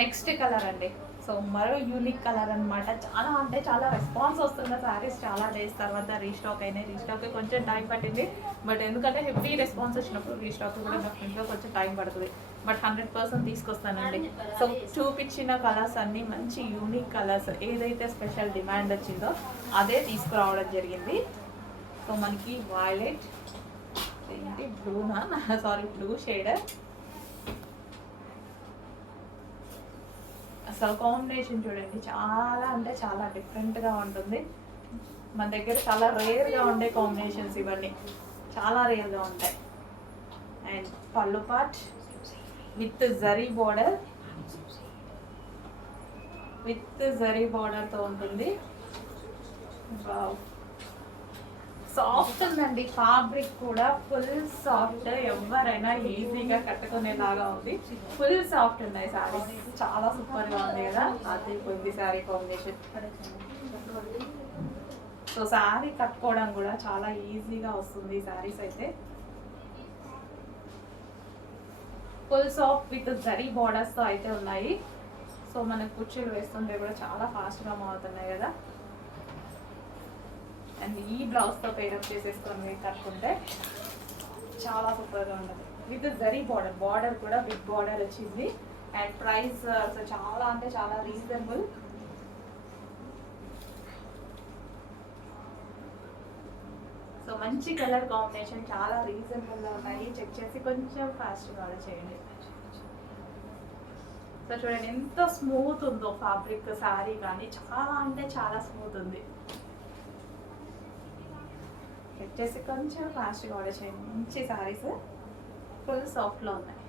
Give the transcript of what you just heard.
Next colour అండి. So మరో unique colour అనమాట. చాలా అంటే చాలా రెస్పాన్స్ వస్తున్న శారీస్. చాలా డేస్ తర్వాత రీస్టాక్ అయినాయి. రీస్టాక్ కొంచెం టైం పట్టింది, బట్ ఎందుకంటే హెవీ రెస్పాన్స్ వచ్చినప్పుడు రీస్టాక్ కూడా డెఫినెట్గా కొంచెం టైం పడుతుంది. బట్ 100% తీసుకొస్తానండి. సో చూపించిన కలర్స్ అన్నీ మంచి యూనిక్ కలర్స్. ఏదైతే స్పెషల్ డిమాండ్ వచ్చిందో అదే తీసుకురావడం జరిగింది. సో మనకి వైలెట్ ఏంటి బ్లూనా సారీ బ్లూ షేడర్. అసలు కాంబినేషన్ చూడండి, చాలా అంటే చాలా డిఫరెంట్గా ఉంటుంది. మన దగ్గర చాలా రేర్గా ఉండే కాంబినేషన్స్ ఇవన్నీ, చాలా రేర్గా ఉంటాయి. అండ్ పళ్ళు part with zari border, with zari బోర్డర్తో ఉంటుంది. సాఫ్ట్ ఉందండి, ఫ్యాబ్రిక్ కూడా ఫుల్ సాఫ్ట్. ఎవరైనా ఈజీగా కట్టుకునేలాగా ఉంది. ఫుల్ సాఫ్ట్ ఉన్నాయి శారీస్. చాలా సూపర్గా ఉంది కదా. అదే పోయింది శారీ కాంబినేషన్. సో శారీ కట్టుకోవడం కూడా చాలా ఈజీగా వస్తుంది శారీస్ అయితే. ఫుల్ సాఫ్ట్ విత్ జరీ బార్డర్స్తో అయితే ఉన్నాయి. సో మనకు కుర్చీలు వేస్తుంటే కూడా చాలా ఫాస్ట్గా మారుతున్నాయి కదా. అండ్ ఈ బ్లౌజ్తో పేరప్ చేసేసుకొని కట్టుకుంటే చాలా సూపర్గా ఉంటుంది. విత్ జరీ బార్డర్, బార్డర్ కూడా బిగ్ బార్డర్ వచ్చింది. అండ్ ప్రైస్ చాలా అంటే చాలా రీజనబుల్. సో మంచి కలర్ కాంబినేషన్, చాలా రీజనబుల్గా ఉన్నాయి. చెక్ చేసి కొంచెం ఫాస్ట్గా ఆర్డర్ చేయండి. సో చూడండి ఎంత స్మూత్ ఉందో ఫ్యాబ్రిక్. శారీ కానీ చాలా అంటే చాలా స్మూత్ ఉంది. చెక్ చేసి కొంచెం ఫాస్ట్గా ఆర్డర్ చేయండి. మంచి శారీస్ ఫుల్ సాఫ్ట్లో ఉన్నాయి.